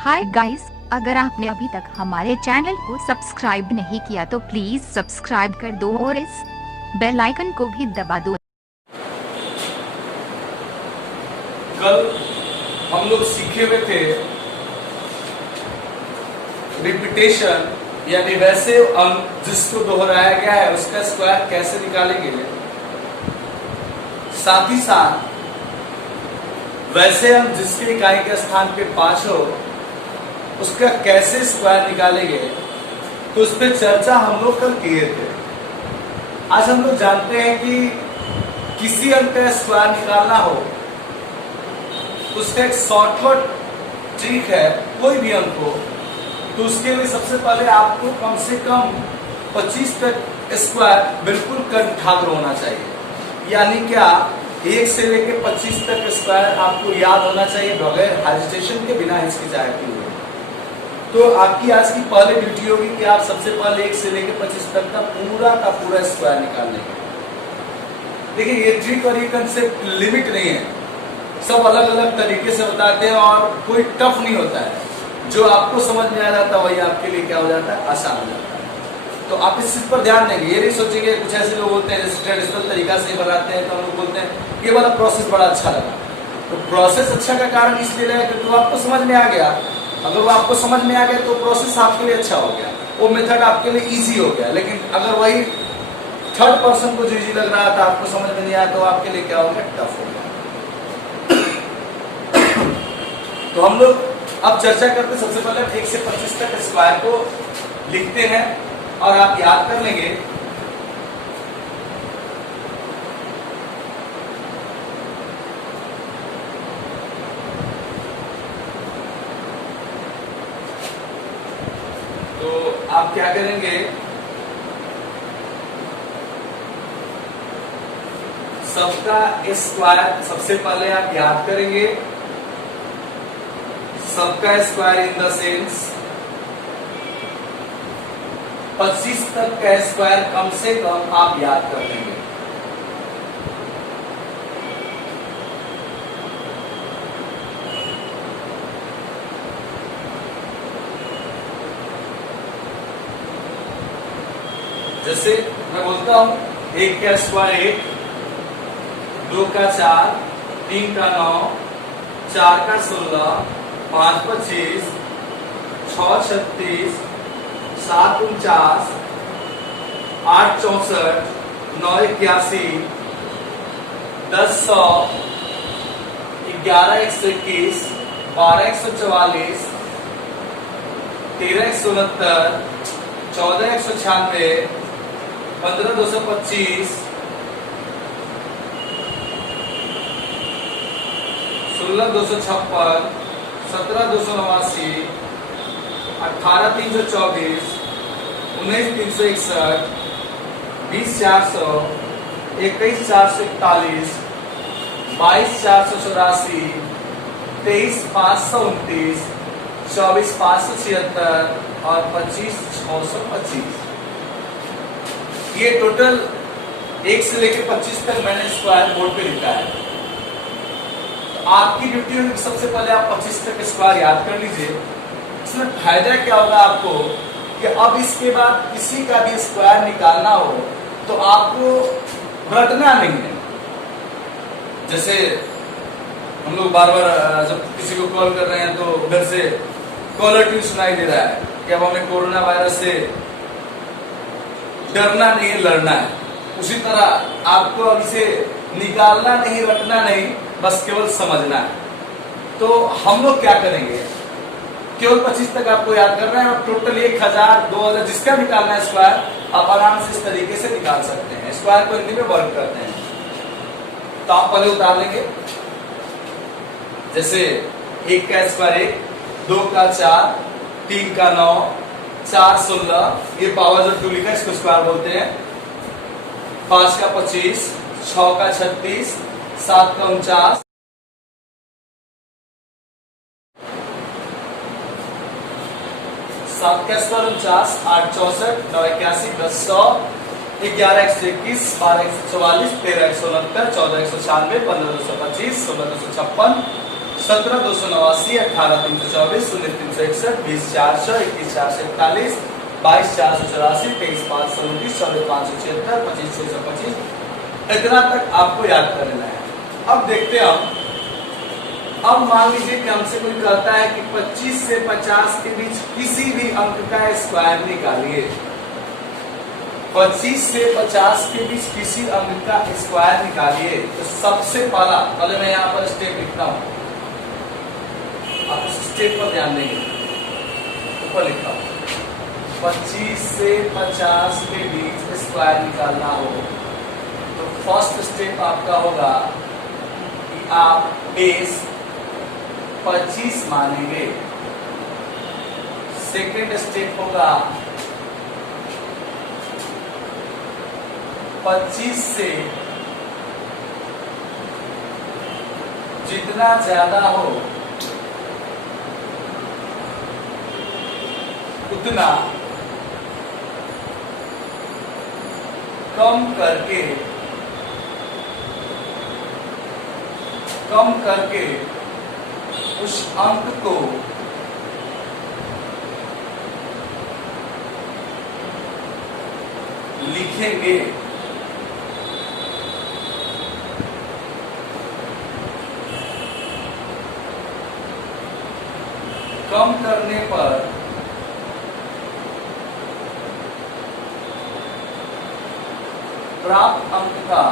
Hi guys, अगर आपने अभी तक हमारे चैनल को सब्सक्राइब नहीं किया तो प्लीज सब्सक्राइब कर दो और इस बेल आइकन को भी दबा दो। कल हम लोग सीखे हुए थे रिपीटेशन, यानी वैसे अंक जिसको दोहराया गया है उसका स्क्वायर कैसे निकालेंगे। साथ ही साथ वैसे अंक जिसके इकाई के स्थान पे 5 हो उसका कैसे स्क्वायर निकालेंगे, तो उस पर चर्चा हम लोग कल किए थे। आज हम लोग जानते हैं कि किसी अंक का स्क्वायर निकालना हो तो उसका एक शॉर्टकट ट्रिक है। कोई भी अंक हो तो उसके लिए सबसे पहले आपको कम से कम 25 तक स्क्वायर बिल्कुल कंठाग्र होना चाहिए। यानी क्या, 1 से लेकर 25 तक स्क्वायर आपको याद होना चाहिए बगैर हेजिटेशन के, बिना हिचकिचाहट हुए। तो आपकी आज की पहली ड्यूटी होगी कि आप सबसे पहले 1 से लेकर 25 तक का पूरा स्क्वायर निकाल लेंगे। देखिए, ये ट्रिक और ये कंसेप्ट लिमिट नहीं है, सब अलग अलग तरीके से बताते हैं और कोई टफ नहीं होता है। जो आपको समझ में आ जाता है वही आपके लिए क्या हो जाता है, आसान हो जाता है। तो आप इस चीज पर ध्यान देंगे। ये नहीं सोचेंगे, कुछ ऐसे लोग होते हैं जैसे ट्रेडिशनल तरीका से बनाते हैं तो हम लोग बोलते हैं ये वाला प्रोसेस बड़ा अच्छा लगा। तो प्रोसेस अच्छा का कारण इसलिए लगा क्योंकि वो आपको समझ में आ गया। अगर वो आपको समझ में आ गया तो प्रोसेस आपके लिए अच्छा हो गया, वो मेथड आपके लिए इजी हो गया। लेकिन अगर वही थर्ड पर्सन को जो इजी लग रहा था, आपको समझ में नहीं आया, तो आपके लिए क्या हो गया, टफ हो गया। तो हम लोग अब चर्चा करते, सबसे पहले 1 से 25 तक स्क्वायर को लिखते हैं और आप याद कर लेंगे। तो आप क्या करेंगे, सबका स्क्वायर सबसे पहले आप याद करेंगे। सबका स्क्वायर इन द सेंस 25 तक का स्क्वायर कम से कम आप याद कर लेंगे। जैसे मैं बोलता हूं, 1 का स्क्वायर 1, 2 का 4, 3 का 9, 4 का 16, 5 25, 6 36, 7 49, 8 64, 9 81, 10 100, 11 121, 12 144, 13 169, 14 196, 15 225, 16 256, 17 289, 18 324, 19 361, 20 400, 21 441, 22 484, 23 529, 24 576 और 25 625। ये टोटल 1 से लेकर 25 तक मैंने स्क्वायर बोर्ड पे लिखा है। तो आपकी ड्यूटी होगी सबसे पहले आप 25 तक स्क्वायर याद कर लीजिए। इसमें फायदा क्या होगा आपको कि अब इसके बाद किसी का भी स्क्वायर निकालना हो तो आपको रटना नहीं है। जैसे हम लोग बार बार जब किसी को कॉल कर रहे हैं तो उधर से कॉलर ट्यून सुनाई दे रहा है कि अब हमें कोरोना वायरस से डरना नहीं है, लड़ना है। उसी तरह आपको अब इसे निकालना नहीं, रटना नहीं, बस केवल समझना है। तो हम लोग क्या करेंगे, केवल 25 तक आपको याद करना है और टोटल 1000 2000 जिसका निकालना है स्क्वायर आप आराम से इस तरीके से निकाल सकते हैं। स्क्वायर को हिंदी में वर्क करते हैं। तो आप पहले उतार लेंगे। जैसे 1 का स्क्वायर 1, 2 का 4, 3 का 9, 4 16, ये पावर जो 2 लिखा है इसको स्क्वायर बोलते हैं। 5 का 25, 6 का 36, 7 का 49, 7 का स्क्वायर 49, 8 64, 9 81, 10 100, 11 121, 12 144, 13 169, 14 196, 15 225, 16 256, 17,289, 18,324, 19,361, 20,400, 21,441, 22,484, 23,529, 24,576, 25,625, इतना तक आपको याद कर लेना है। अब देखते हैं अब मान लीजिए कि हमसे कोई कहता है कि 25 से 50 के बीच किसी भी अंक का स्क्वायर निकालिए। 25 से 50 के बीच किसी अंक का स्क्वायर निकालिए। तो सबसे पहले मैं यहाँ पर स्टेप लिखता हूं, आप इस स्टेप पर ध्यान देंगे। ऊपर लिखता हूं 25 से 50 के बीच स्क्वायर निकालना हो तो फर्स्ट स्टेप आपका होगा कि आप बेस 25 मानेंगे। सेकेंड स्टेप होगा 25 से जितना ज्यादा हो उतना कम करके उस अंक को लिखेंगे। कम करने पर प्राप्त अंक का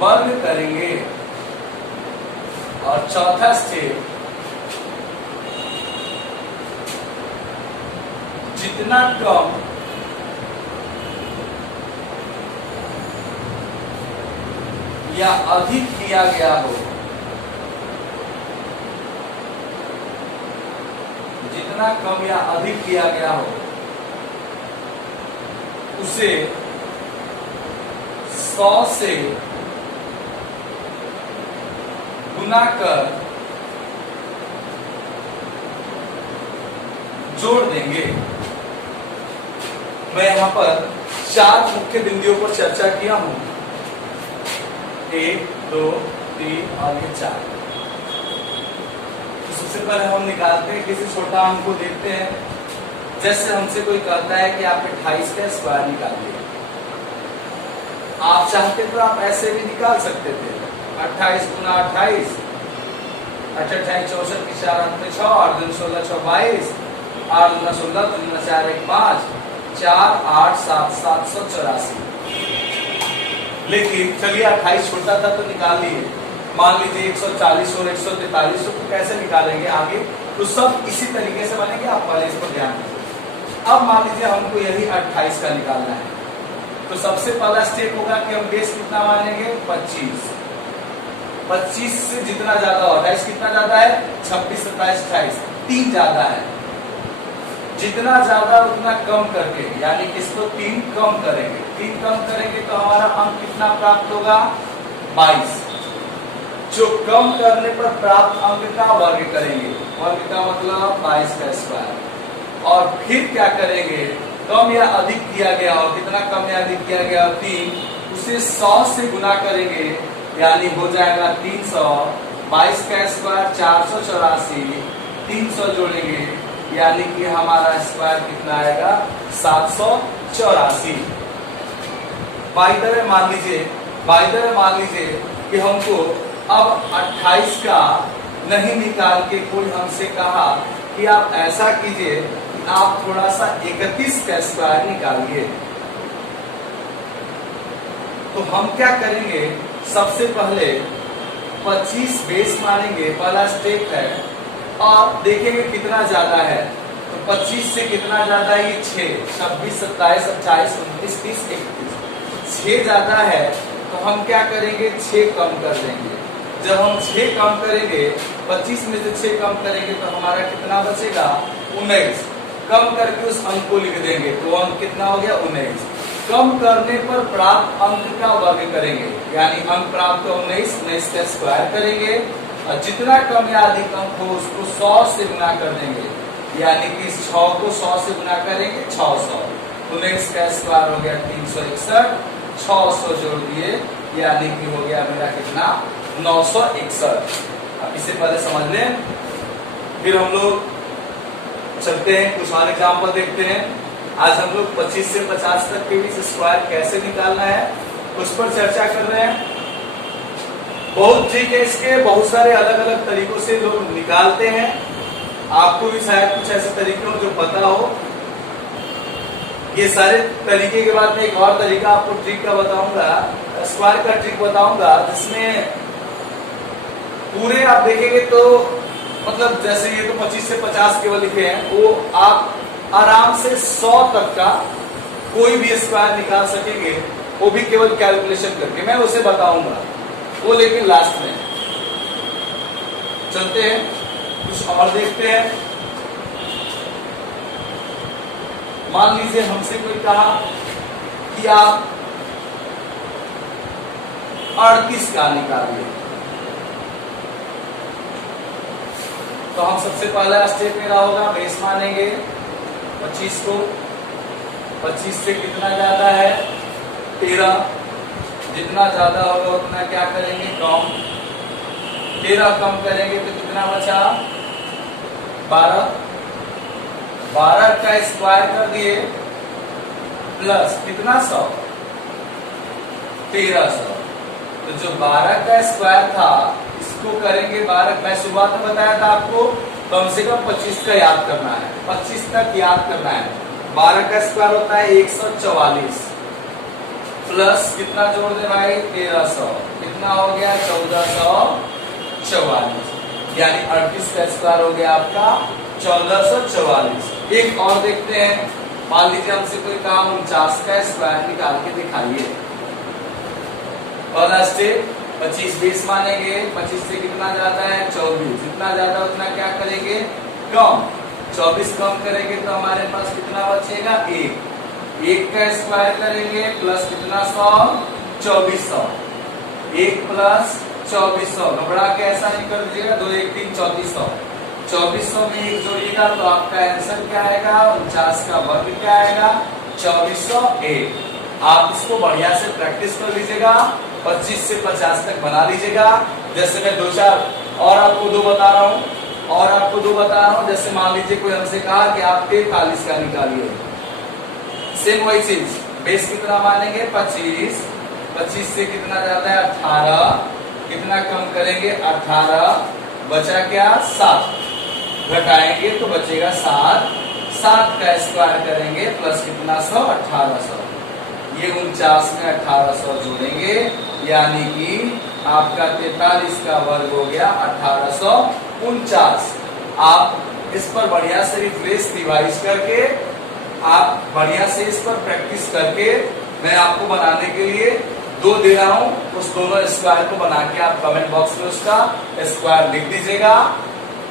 वर्ग करेंगे। और चौथा स्टेप जितना कम या अधिक किया गया हो, जितना कम या अधिक किया गया हो उसे 100 से गुना कर जोड़ देंगे। मैं यहां पर 4 मुख्य बिंदुओं पर चर्चा किया हूं, 1, 2, 3 और ये 4। सबसे पहले हम निकालते हैं किसी छोटा अंक को, देखते हैं। जैसे हमसे कोई कहता है कि आप 28 का स्क्वायर निकालिए। आप चाहते तो आप ऐसे भी निकाल सकते थे, 28 गुना 28, 28 64 की 4 अंक में 6, 8 दूनी 16 6 22, 8 दूना 16 2 दूना 4 1 5, 4 8 7 784। लेकिन चलिए 28 छोटा था तो निकाल लिए। मान लीजिए 140 और 143 तो कैसे निकालेंगे आगे, तो सब इसी तरीके से बनेंगे। आप पहले इस पर ध्यान दीजिए। अब मान लीजिए हमको यही 28 का निकालना है, तो सबसे पहला स्टेप होगा कि हम बेस कितना मानेंगे, 25। 25 से जितना ज्यादा हो, 28 कितना ज्यादा है, 26 27 28, 3 ज्यादा है। जितना ज्यादा उतना कम करके, यानी कि इसको 3 कम करेंगे। 3 कम करेंगे तो हमारा अंक कितना प्राप्त होगा, 22। जो कम करने पर प्राप्त अंक का वर्ग करेंगे, वर्ग का मतलब 22 का स्क्वायर। और फिर क्या करेंगे, कम या अधिक किया गया और कितना कम या अधिक किया गया, 3, उसे 100 से गुना करेंगे, यानी हो जाएगा 300। 22 का स्क्वायर 484, 300 जोड़ेंगे, यानी कि हमारा स्क्वायर कितना आएगा, 784। बाय द वे मान लीजिए कि हमको अब 28 का नहीं निकाल के कोई हमसे कहा कि आप ऐसा कीजिए कि आप थोड़ा सा 31 का स्क्वायर निकालिए। तो हम क्या करेंगे, सबसे पहले 25 बेस मानेंगे, पहला स्टेप है, और देखेंगे कितना ज्यादा है। तो 25 से कितना ज्यादा है, ये 6, 26 27 28 29 30 31, 6 ज्यादा है। तो हम क्या करेंगे, 6 कम कर देंगे। जब हम 6 कम करेंगे, 25 में से 6 कम करेंगे तो हमारा कितना बचेगा, 19। कम करके उस अंक को लिख देंगे, तो अंक कितना हो गया, 19। कम करने पर प्राप्त अंक का वर्ग करेंगे, यानी अंक प्राप्त 19 का स्क्वायर करेंगे, और जितना कम या अधिक अंक हो उसको 100 से गुना कर देंगे, यानी कि 6 को 100 से गुना करेंगे, 600। 19 का स्क्वायर हो गया 361, 600 जोड़ दिए, यानी कि हो गया मेरा कितना, 961। अब इसे पहले समझ लें, फिर हम लोग चलते हैं कुछ और एग्जाम्पल देखते हैं। आज हम लोग 25 से 50 तक के बीच स्क्वायर कैसे निकालना है उस पर चर्चा कर रहे हैं। बहुत ठीक है, इसके बहुत सारे अलग अलग तरीकों से लोग निकालते हैं। आपको भी शायद कुछ ऐसे तरीके हो जो पता हो। ये सारे तरीके के बाद में एक और तरीका आपको ट्रिक का बताऊंगा, स्क्वायर का ट्रिक बताऊंगा, जिसमें पूरे आप देखेंगे तो मतलब जैसे ये तो 25 से 50 केवल लिखे हैं, वो आप आराम से 100 तक का कोई भी स्क्वायर निकाल सकेंगे, वो भी केवल कैलकुलेशन करके। मैं उसे बताऊंगा वो, लेकिन लास्ट में। चलते हैं कुछ और देखते हैं। मान लीजिए हमसे कोई कहा कि आप 38 का निकालिए, तो हम सबसे पहला स्टेप मेरा होगा बेस मानेंगे 25 को। 25 से कितना ज्यादा है 13, जितना ज्यादा होगा उतना क्या करेंगे कम। 13 कम करेंगे तो कितना बचा 12। 12 का स्क्वायर कर दिए प्लस कितना 100 1300। तो जो 12 का स्क्वायर था इसको करेंगे 12। मैं शुरुआत में बताया था आपको कम से कम 25 का याद करना है, 25 तक याद करना है। 12 का स्क्वायर होता है 144 प्लस कितना जोड़ दे भाई 1300, कितना हो गया 1444, यानी 38 का स्क्वायर हो गया आपका 1444। एक और देखते हैं। मान लीजिए हमसे कोई काम 49 का स्क्वायर निकाल के दिखाइए। पहला स्टेप 25 बेस मानेंगे। 25 से कितना ज्यादा है 24, जितना ज्यादा उतना क्या करेंगे कम। 24 कम करेंगे तो हमारे पास कितना बचेगा 1। 1 का स्क्वायर करेंगे प्लस कितना 100 2400। 1 प्लस 2400, घबरा के ऐसा नहीं कर दीजिएगा, 2 1 3 2400। 2400 में 1 जोड़िएगा तो आपका आंसर क्या आएगा 49 का वर्ग क्या आएगा 2401। आप इसको बढ़िया से प्रैक्टिस कर लीजिएगा, 25 से 50 तक बना लीजिएगा। जैसे मैं 2-4 और आपको 2 बता रहा हूँ जैसे मान लीजिए कोई हमसे कहा कि आप 43 का निकालिए, सेम वही चीज। बेस कितना मानेंगे 25। 25 से कितना ज्यादा है 18, कितना कम करेंगे 18, बचा क्या 7, घटाएंगे तो बचेगा 7। 7 का स्क्वायर करेंगे प्लस कितना 100 1800। ये 49 में 1800 जोड़ेंगे, यानी कि आपका 43 का वर्ग हो गया 1849। आप इस पर बढ़िया से रिफ्रेश रिवाइज करके, आप बढ़िया से इस पर प्रैक्टिस करके, मैं आपको बनाने के लिए 2 दे रहा हूं, उस दोनों स्क्वायर को बना के आप कमेंट बॉक्स में उसका स्क्वायर लिख दीजिएगा।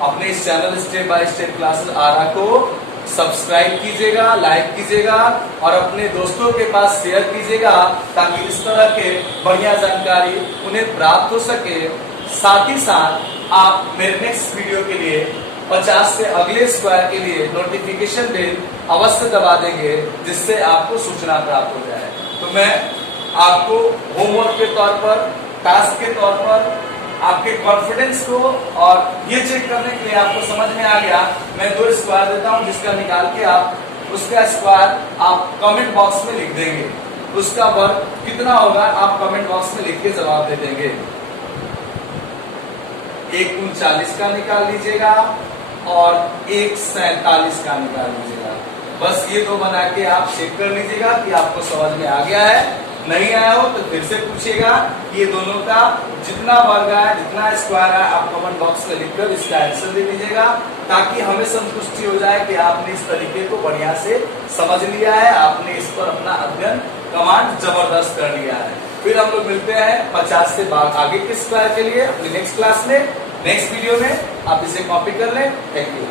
अपने इस channel step by step classes Ara को सब्सक्राइब कीजिएगा, लाइक कीजिएगा और अपने दोस्तों के पास शेयर कीजिएगा, ताकि इस तरह के बढ़िया जानकारी उन्हें प्राप्त हो सके। साथ ही साथ आप मेरे नेक्स्ट वीडियो के लिए 50 से अगले स्क्वायर के लिए नोटिफिकेशन बेल अवश्य दबा देंगे, जिससे आपको सूचना प्राप्त हो जाए। तो मैं आपको होमवर्क के तौर पर, टास्क के तौर पर, आपके कॉन्फिडेंस को और ये चेक करने के लिए आपको समझ में आ गया, मैं 2 स्क्वायर देता हूं, जिसका निकाल के आप उसका स्क्वायर आप कमेंट बॉक्स में लिख देंगे। उसका वर्ग कितना होगा आप कमेंट बॉक्स में लिख के जवाब दे देंगे। एक 39 का निकाल लीजिएगा और एक 47 का निकाल लीजिएगा। बस ये 2 बना के आप चेक कर लीजिएगा कि आपको समझ में आ गया है। नहीं आया हो तो फिर से पूछिएगा। ये दोनों का जितना वर्ग है, जितना स्क्वायर है, आप कमेंट बॉक्स में लिखकर इसका आंसर दे दीजिएगा, ताकि हमें संतुष्टि हो जाए कि आपने इस तरीके को बढ़िया से समझ लिया है, आपने इस पर अपना अध्ययन कमांड जबरदस्त कर लिया है। फिर हम लोग मिलते हैं 50 से आगे के स्क्वायर के लिए अपनी नेक्स्ट क्लास में, नेक्स्ट वीडियो में। आप इसे कॉपी कर लें। Thank you.